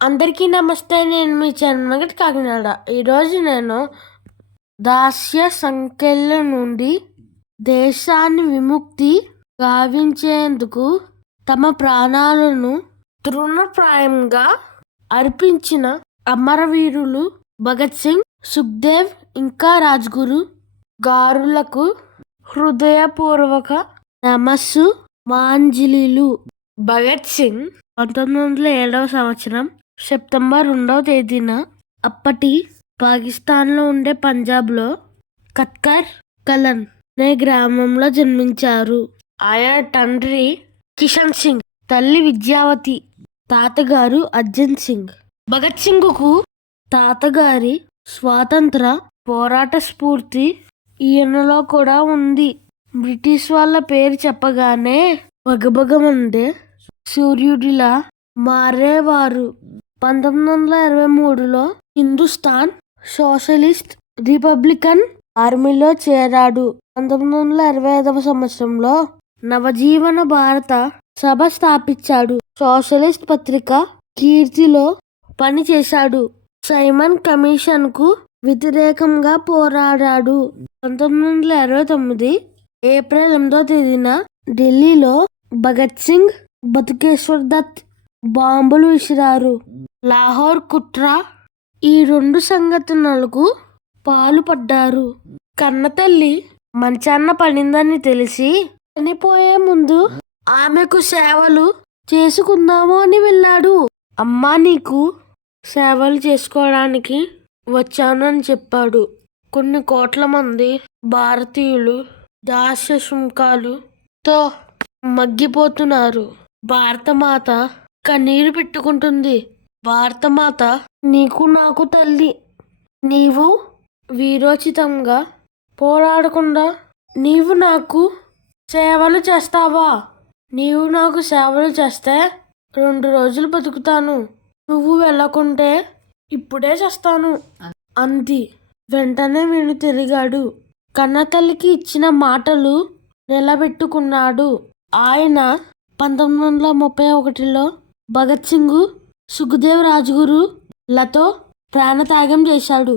అందరికీ నమస్తే. నేను మీ చరణ్ కాకినాడ. ఈరోజు నేను దాస్య సంఖ్యల నుండి దేశాన్ని విముక్తి గావించేందుకు తమ ప్రాణాలను తృణప్రాయంగా అర్పించిన అమరవీరులు భగత్ సింగ్, సుఖ్దేవ్ ఇంకా రాజ్గురు గారులకు హృదయపూర్వక నమస్సు మాంజలిలు. భగత్ సింగ్ 1907 సంవత్సరం సెప్టెంబర్ 2వ తేదీన అప్పటి పాకిస్తాన్లో ఉండే పంజాబ్లో ఖట్కర్ కలన్ అనే గ్రామంలో జన్మించారు. ఆయన తండ్రి కిషన్ సింగ్, తల్లి విద్యావతి, తాతగారు అర్జన్ సింగ్. భగత్ సింగ్కు తాతగారి స్వాతంత్ర పోరాట స్ఫూర్తి ఈయనలో కూడా ఉంది. బ్రిటిష్ వాళ్ళ పేరు చెప్పగానే బగబగమండే సూర్యుడిలా మారేవారు. 1923లో హిందుస్థాన్ సోషలిస్ట్ రిపబ్లికన్ ఆర్మీలో చేరాడు. 1925వ సంవత్సరంలో నవజీవన భారత సభ స్థాపించాడు. సోషలిస్ట్ పత్రిక కీర్తిలో పనిచేశాడు. సైమన్ కమిషన్ కు వ్యతిరేకంగా పోరాడాడు. 1929 ఏప్రిల్ 8వ తేదీన ఢిల్లీలో భగత్ సింగ్, బతుకేశ్వర్ దత్ బాంబులు విసిరారు. లాహోర్ కుట్ర ఈ 2 సంఘటనలకు పాల్పడ్డారు. కన్నతల్లి మంచాన్న పడిందని తెలిసి చనిపోయే ముందు ఆమెకు సేవలు చేసుకుందాము అని వెళ్ళాడు. అమ్మా, నీకు సేవలు చేసుకోవడానికి వచ్చాను అని చెప్పాడు. కొన్ని కోట్ల మంది భారతీయులు దాస్య శృంఖాలతో మగ్గిపోతున్నారు. భారతమాత కన్నీరు పెట్టుకుంటుంది. భారతమాత నీకు నాకు తల్లి. నీవు వీరోచితంగా పోరాడకుండా నీవు నాకు సేవలు చేస్తావా? నీవు నాకు సేవలు చేస్తే 2 రోజులు బతుకుతాను. నువ్వు వెళ్ళకుంటే ఇప్పుడే చేస్తాను అంది. వెంటనే వీడు తిరిగాడు. కన్నతల్లికి ఇచ్చిన మాటలు నిలబెట్టుకున్నాడు. ఆయన 1931లో భగత్ సింగ్, సుఖ్దేవ్, రాజ్గురు లతో ప్రాణత్యాగం చేశాడు.